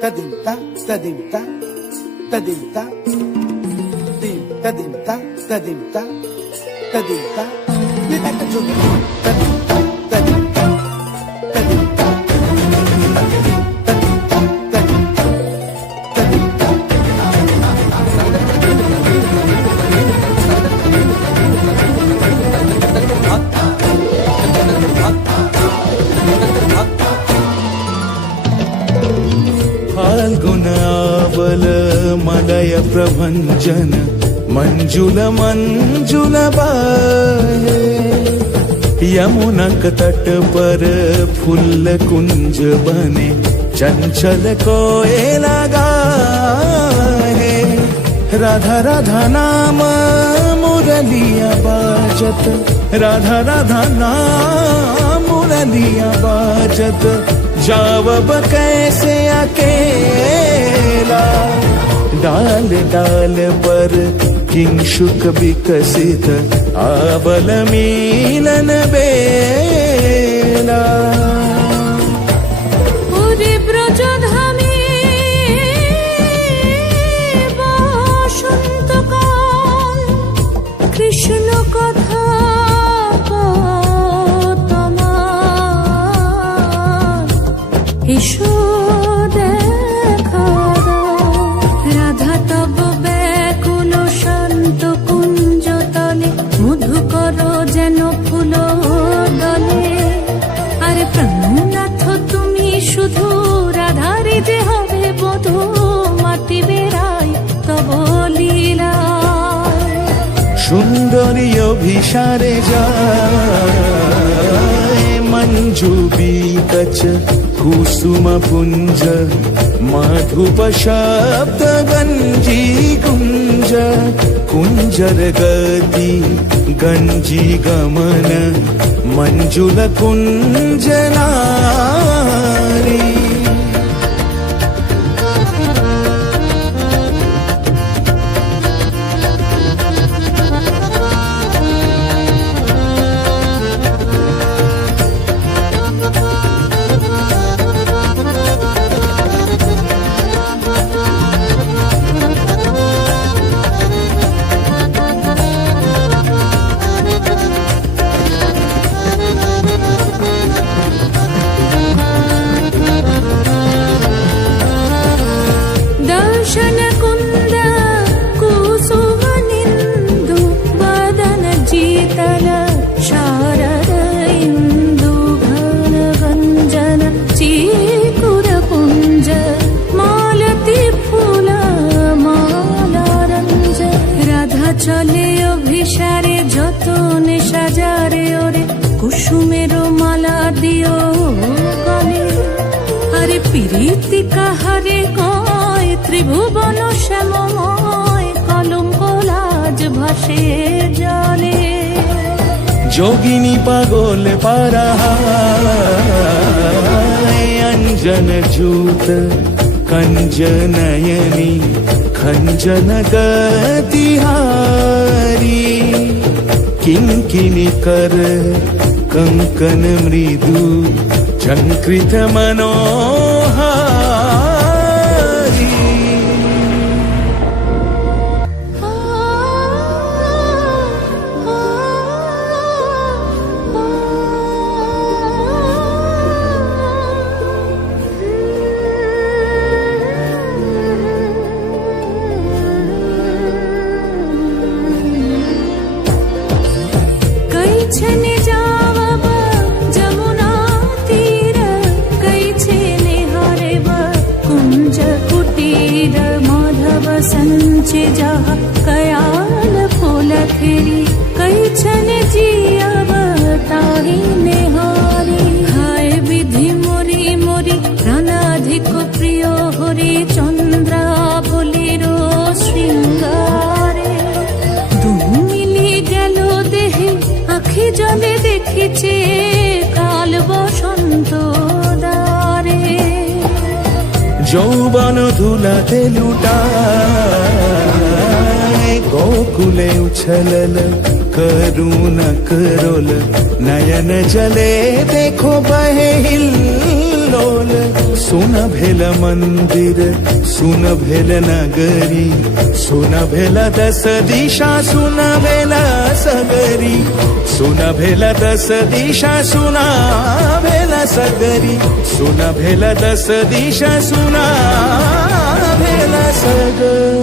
tadinta tadinta tadinta dim tadinta tadinta tadinta lidaka jun tadinta tadinta tadinta फाल्गुनावल मलय प्रभंजन मंजुल मंजुल बाहे यमुनक तट पर फूल कुंज बने चंचल कोयला गाहे राधा राधा नाम मुरलिया बाजत राधा राधा नाम मुरलिया बाजत जावब कैसे अकेला डाल डाल पर किंशुक विकसित आबल मिलन बेला কৃষ্ণ কথা এসো দেখা দাও রাধা তব ব্যাকুল শান্ত কুঞ্জ তলে মধুকর যেন ফুল দলে আরে প্রাণনাথ তুমি শুধু রাধারে যে হবে বধূ মাতি বেড়াই তব লীলা সুন্দরী অভিসারে যায় মঞ্জু বিকচ कुसुम पुंज माधुप शब्द गंजी कुंज कुंजर गति गंजी गमन मंजुल कुंज नारी চলে অভিসারে যতনে সাজারে ওরে কুসুমের মালা দিও গলে আরে প্রীতি কাহারে কয় ত্রিভুবন শ্যামময় কলঙ্ক লাজ ভাসে জলে যোগিনী পাগল পারা अंजन जूत कंज नयनी खंजन गतिहारी किंकिनी कर कंकन मृदु झंकृत मनोहारी संचे जहा कयाल फूल खिरी कई छन जिया ताही नेहारी हाय विधि मोरी मोरी प्राणाधिक प्रिय हरि चंद्रा बोलिरो श्रृंगारे दू मिली गেল देहे आखि जले देखिছে काल बसंत दारे যৌবন ধুলাতে লুটায় গোকুলে উছলল করুণ করোল নয়ন জলে দেখো বহে হিল্লোল सुन भेल मंदिर सुन भेल नगरी सुन भेल दस दिशा सुन भेल सगरी सुन भेल दस दिशा सुन भेल सगरी सुन भेल दस दिशा सुन भेल सगरी